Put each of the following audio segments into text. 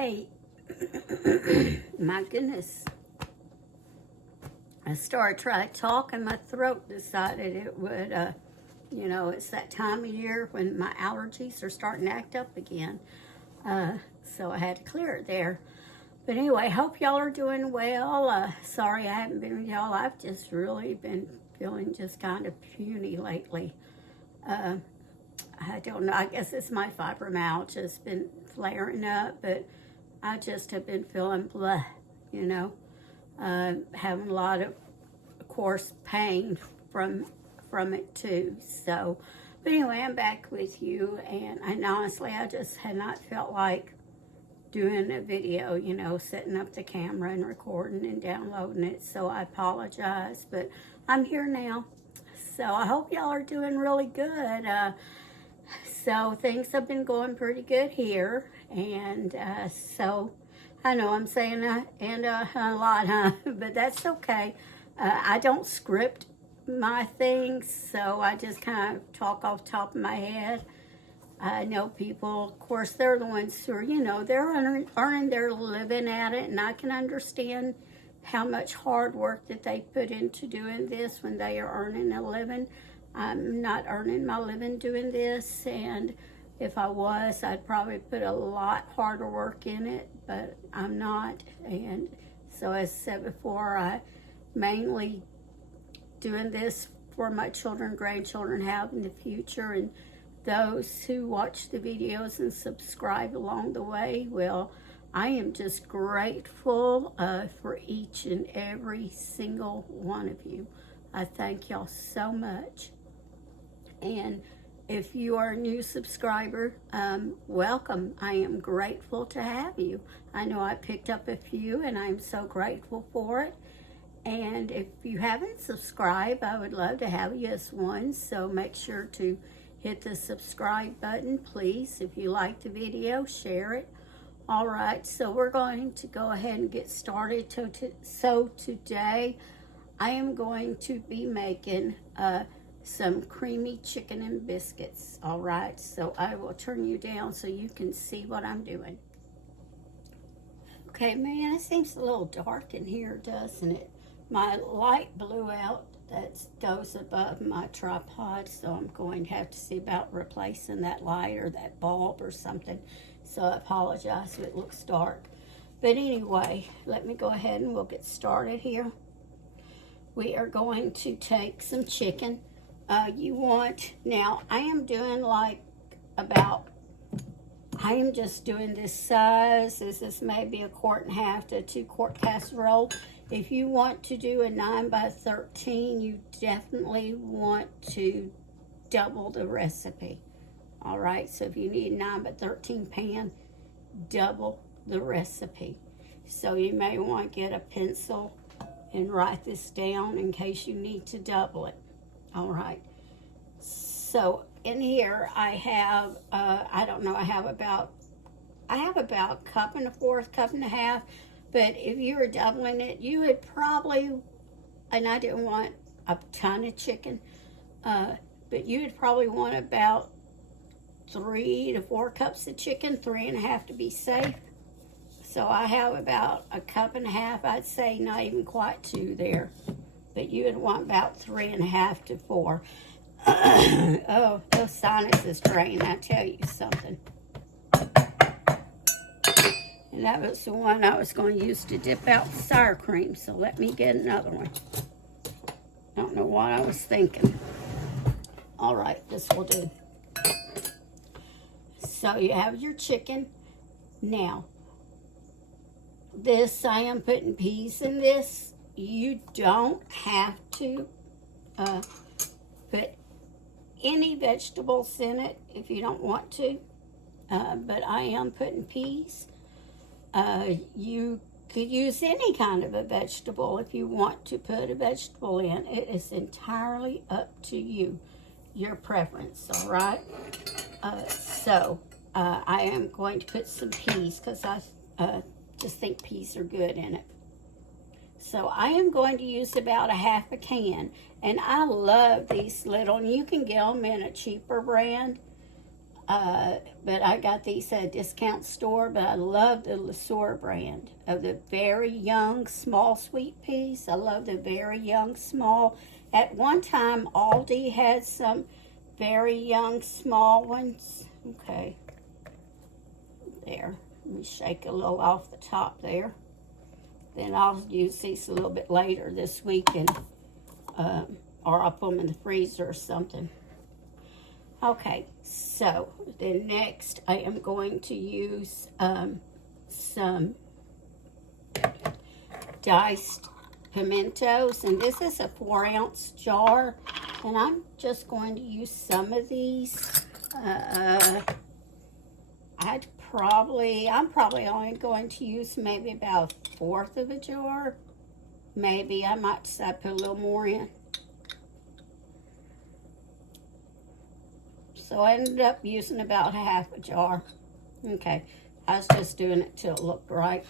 Hey, my goodness. I started trying to talk and my throat decided it would, it's that time of year when my allergies are starting to act up again. So I had to clear it there. But anyway, hope y'all are doing well. Sorry I haven't been with y'all. I've just really been feeling just kind of puny lately. I don't know. I guess it's my fibromyalgia. It's been flaring up, but I just have been feeling blah, having a lot of course, pain from it too. So, but anyway, I'm back with you, and honestly, I just had not felt like doing a video, setting up the camera and recording and downloading it. So I apologize, but I'm here now. So I hope y'all are doing really good. So things have been going pretty good here, and so I know I'm saying a lot, huh? But that's okay. I don't script my things, so I just kind of talk off the top of my head. I know people, of course, they're the ones who are, they're earning their living at it, and I can understand how much hard work that they put into doing this when they are earning a living. I'm not earning my living doing this, and if I was, I'd probably put a lot harder work in it, but I'm not. And so as I said before, I mainly doing this for my children, grandchildren have in the future, and those who watch the videos and subscribe along the way. Well, I am just grateful for each and every single one of you. I thank y'all so much. And if you are a new subscriber, welcome. I am grateful to have you. I know I picked up a few, and I'm so grateful for it. And if you haven't subscribed, I would love to have you as one. So make sure to hit the subscribe button, please. If you like the video, share it. All right, so we're going to go ahead and get started. So today, I am going to be making some creamy chicken and biscuits. All right, so I will turn you down so you can see what I'm doing. Okay, man, it seems a little dark in here, doesn't it? My light blew out. That goes above my tripod, so I'm going to have to see about replacing that light or that bulb or something. So I apologize if it looks dark. But anyway, let me go ahead and we'll get started here. We are going to take some chicken. Now I am doing I am just doing this size. This is maybe 1.5 quarts to 2 quart casserole. If you want to do a 9 by 13, you definitely want to double the recipe. All right, so if you need a 9 by 13 pan, double the recipe. So you may want to get a pencil and write this down in case you need to double it. All right, so in here I have, I have about 1.25 cups, 1.5 cups. But if you were doubling it, you would probably, and I didn't want a ton of chicken, but you would probably want about 3 to 4 cups of chicken, 3.5 to be safe. So I have about 1.5 cups, I'd say, not even quite 2 there. But you would want about 3.5 to 4. Oh, those sinuses drain, I tell you something. And that was the one I was going to use to dip out the sour cream. So let me get another one. Don't know what I was thinking. All right, this will do. So you have your chicken. Now, this, I am putting peas in this. You don't have to put any vegetables in it if you don't want to. But I am putting peas. You could use any kind of a vegetable if you want to put a vegetable in. It is entirely up to you, your preference, all right? I am going to put some peas because I just think peas are good in it. So I am going to use about 1/2 can, and I love these little, and you can get them in a cheaper brand. But I got these at a discount store, but I love the LeSueur brand of the very young, small sweet peas. I love the very young, small. At one time, Aldi had some very young, small ones. Okay. There. Let me shake a little off the top there. Then I'll use these a little bit later this week, and or I'll put them in the freezer or something. Okay, so then next I am going to use some diced pimentos, and this is a 4-ounce jar, and I'm just going to use some of these. I'm probably only going to use maybe about 1/4 of a jar. Maybe I might decide to put a little more in. So I ended up using about 1/2 a jar. Okay, I was just doing it till it looked right.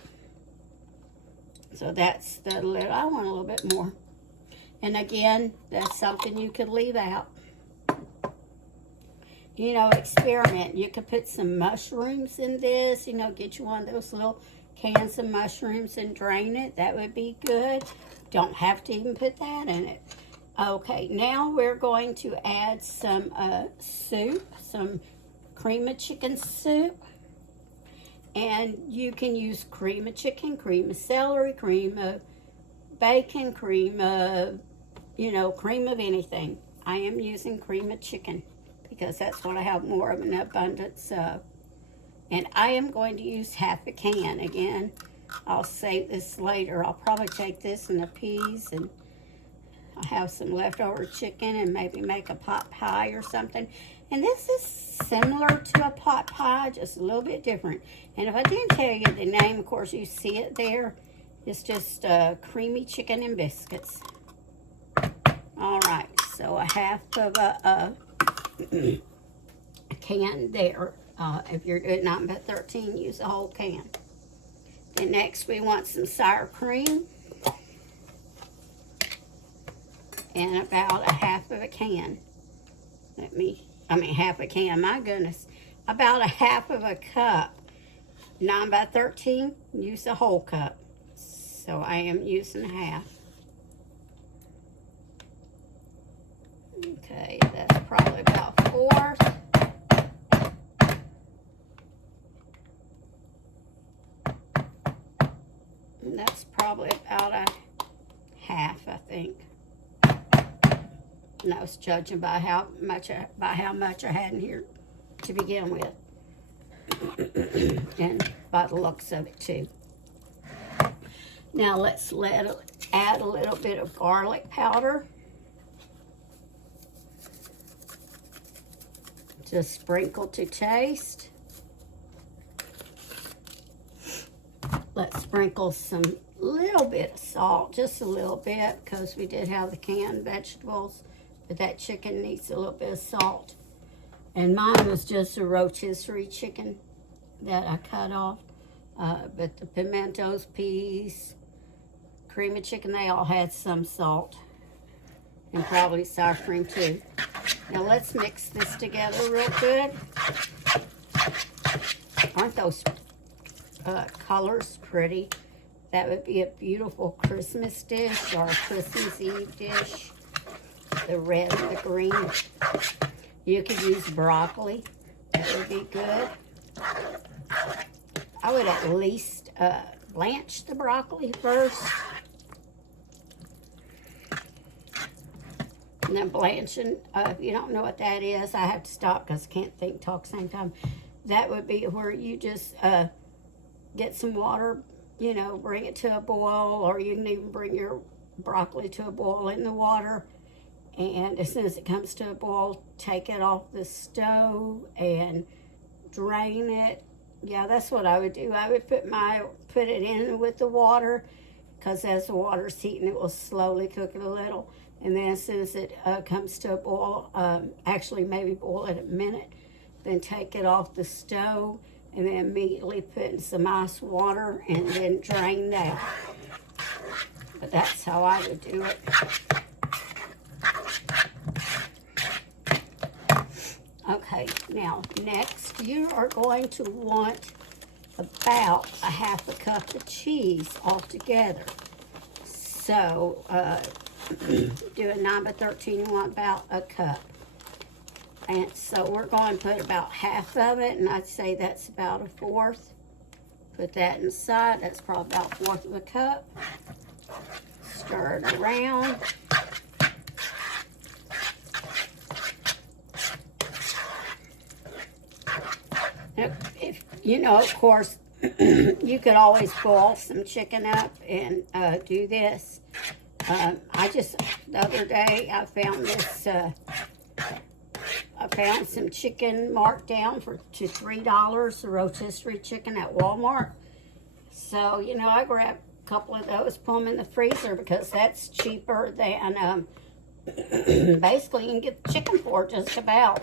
So that's the little, I want a little bit more. And again, that's something you could leave out. You know, experiment. You could put some mushrooms in this, you know, get you one of those little cans of mushrooms and drain it. That would be good. Don't have to even put that in it. Okay, now we're going to add some soup, some cream of chicken soup. And you can use cream of chicken, cream of celery, cream of bacon, cream of, you know, cream of anything. I am using cream of chicken because that's what I have more of an abundance of. And I am going to use 1/2 a can. Again, I'll save this later. I'll probably take this and the peas, and I'll have some leftover chicken and maybe make a pot pie or something. And this is similar to a pot pie, just a little bit different. And if I didn't tell you the name, of course, you see it there. It's just creamy chicken and biscuits. All right, so 1/2 of a can there. If you're doing 9x13, use a whole can. Then next we want some sour cream. And about 1/2 of a can. 1/2 a can, my goodness. About 1/2 of a cup. 9x13, use a whole cup. So I am using 1/2. Okay, that's probably about 4. And that's probably about 1/2, I think. And I was judging by how much I had in here to begin with. And by the looks of it too. Now let's add a little bit of garlic powder. Just sprinkle to taste. Let's sprinkle some little bit of salt, just a little bit, because we did have the canned vegetables, but that chicken needs a little bit of salt. And mine was just a rotisserie chicken that I cut off. But the pimentos, peas, cream of chicken, they all had some salt. And probably sour cream too. Now let's mix this together real good. Aren't those colors pretty? That would be a beautiful Christmas dish or a Christmas Eve dish. The red and the green. You could use broccoli. That would be good. I would at least blanch the broccoli first. And then blanching, if you don't know what that is, I have to stop because I can't talk at the same time. That would be where you just get some water, you know, bring it to a boil, or you can even bring your broccoli to a boil in the water. And as soon as it comes to a boil, take it off the stove and drain it. Yeah, that's what I would do. I would put it in with the water, because as the water's heating, it will slowly cook it a little. And then as soon as it comes to a boil, actually maybe boil it a minute, then take it off the stove and then immediately put in some ice water and then drain that. But that's how I would do it. Okay, Okay, now next you are going to want about a half a cup of cheese altogether. So, doing 9 by 13, you want about a cup. And so we're going to put about half of it, and I'd say that's about a fourth. Put that inside, that's probably about a fourth of a cup. Stir it around. If you know, of course, you could always boil some chicken up and do this. The other day, I found this, I found some chicken marked down to $3, the rotisserie chicken at Walmart. So, you know, I grabbed a couple of those, put them in the freezer because that's cheaper than, basically you can get the chicken for just about.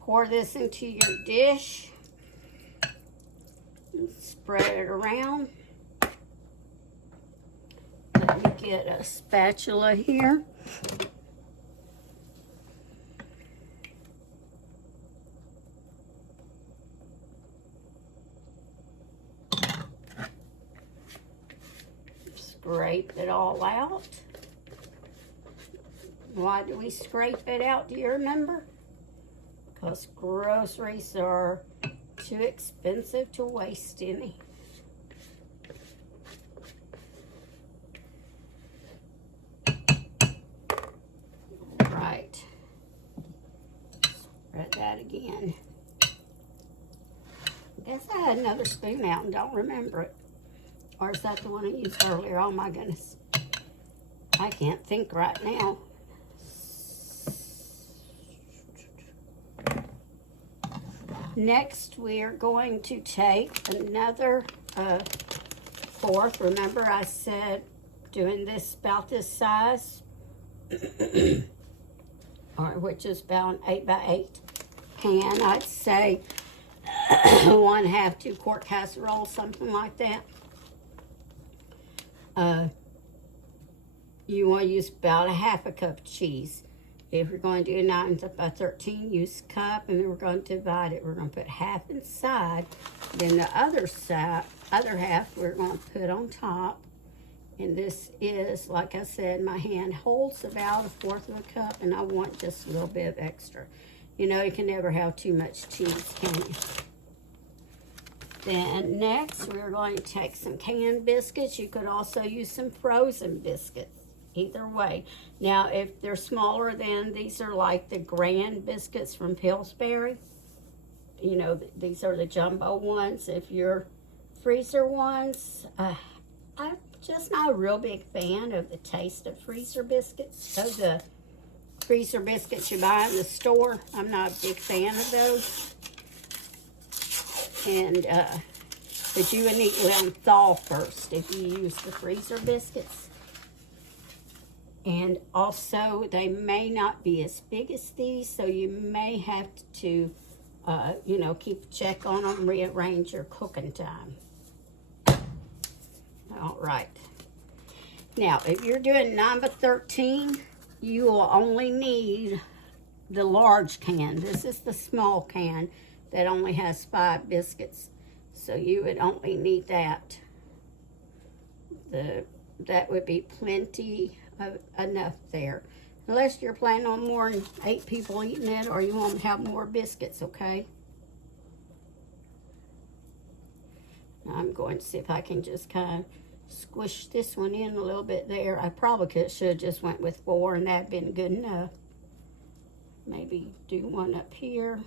Pour this into your dish. Spread it around. Let me get a spatula here. Scrape it all out. Why do we scrape it out? Do you remember? Because groceries are too expensive to waste any. Right. Spread that again. I guess I had another spoon out and don't remember it. Or is that the one I used earlier? Oh my goodness. I can't think right now. Next, we are going to take another fourth. Remember I said doing this about this size? Or which is about an 8 by 8 pan. I'd say 1/2, 2 quart casserole, something like that. You want to use about a half a cup of cheese. If you're going to do a 9 by 13, use a cup, and then we're going to divide it. We're going to put half inside, then the other half we're going to put on top. And this is, like I said, my hand holds about a fourth of a cup, and I want just a little bit of extra. You know, you can never have too much cheese, can you? Then next, we're going to take some canned biscuits. You could also use some frozen biscuits. Either way. Now, if they're smaller than, these are like the grand biscuits from Pillsbury. You know, these are the jumbo ones. If you're freezer ones, I'm just not a real big fan of the taste of freezer biscuits. Of the freezer biscuits you buy in the store, I'm not a big fan of those. And, but you would need to let them thaw first if you use the freezer biscuits. And also, they may not be as big as these, so you may have to, you know, keep a check on them, rearrange your cooking time. All right. Now, if you're doing 9 by 13, you will only need the large can. This is the small can that only has 5 biscuits. So you would only need that. That would be plenty enough there. Unless you're planning on more than 8 people eating it, or you want to have more biscuits, okay? Now I'm going to see if I can just kind of squish this one in a little bit there. I probably should have just went with 4, and that'd been good enough. Maybe do one up here.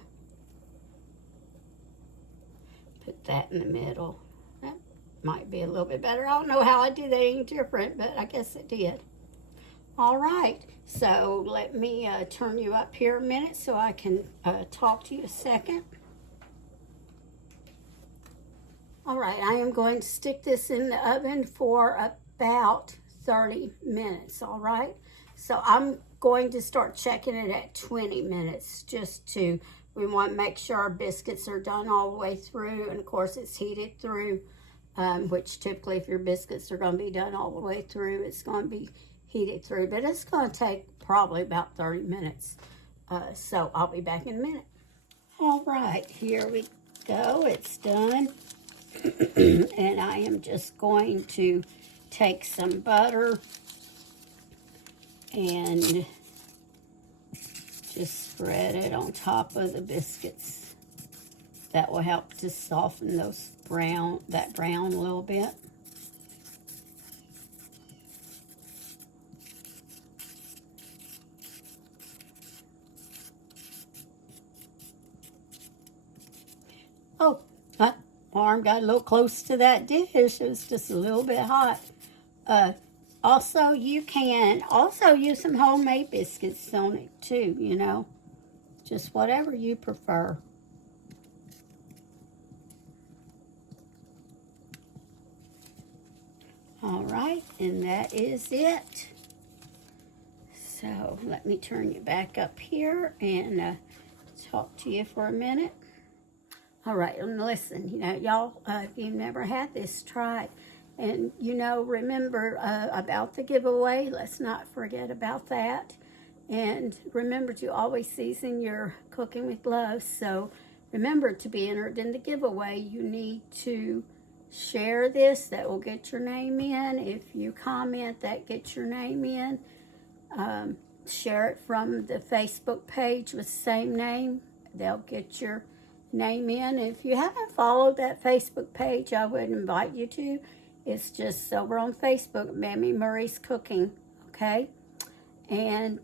Put that in the middle. That might be a little bit better. I don't know how I did that any different, but I guess it did. All right, so let me turn you up here a minute so I can talk to you a second. All right, I am going to stick this in the oven for about 30 minutes, all right? So I'm going to start checking it at 20 minutes we want to make sure our biscuits are done all the way through, and of course it's heated through, which typically if your biscuits are going to be done all the way through, it's going to be heated through, but it's going to take probably about 30 minutes. So I'll be back in a minute. All right, here we go. It's done. And I am just going to take some butter and just spread it on top of the biscuits. That will help to soften that brown a little bit. Oh, my arm got a little close to that dish. It was just a little bit hot. Also, you can also use some homemade biscuits on it too, you know. Just whatever you prefer. All right, and that is it. So let me turn you back up here and talk to you for a minute. All right, and listen, you know, y'all, if you've never had this, try it. And, you know, remember about the giveaway. Let's not forget about that. And remember to always season your cooking with love. So remember, to be entered in the giveaway, you need to share this. That will get your name in. If you comment, that gets your name in. Share it from the Facebook page with the same name. They'll get your name in. If you haven't followed that Facebook page, I would invite you to. It's just over on Facebook, Mammy Murray's Cooking, okay? And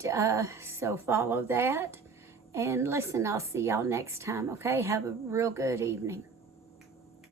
so follow that. And listen, I'll see y'all next time, okay? Have a real good evening.